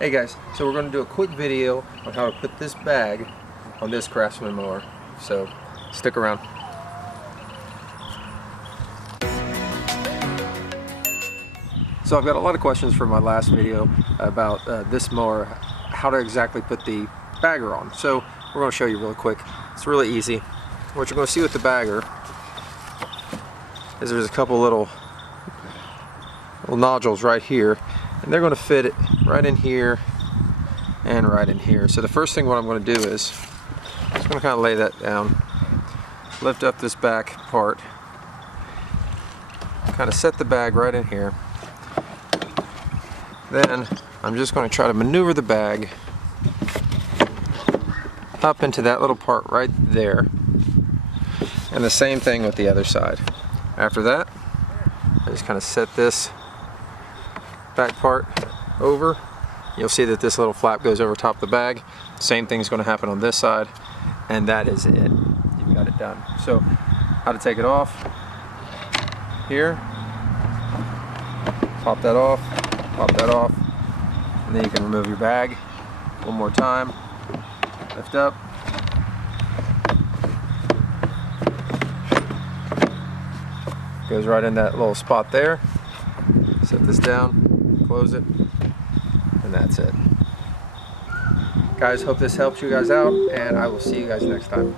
Hey guys, so we're going to do a quick video on how to put this bag on this Craftsman mower. So stick around. So I've got a lot of questions from my last video about this mower, how to exactly put the bagger on. So we're going to show you really quick. It's really easy. What you're going to see with the bagger is there's a couple little nodules right here, and they're going to fit it right in here and right in here. So the first thing what I'm going to do is I'm just going to kind of lay that down, lift up this back part, kind of set the bag right in here. Then I'm just going to try to maneuver the bag up into that little part right there, and the same thing with the other side. After that, I just kind of set this back part over. You'll see that this little flap goes over top of the bag. Same thing is going to happen on this side, and that is it. You've got it done. So how to take it off: here, pop that off, and then you can remove your bag. One more time, lift up, goes right in that little spot there. Set this down, close it, and that's it. Guys, hope this helps you guys out, and I will see you guys next time.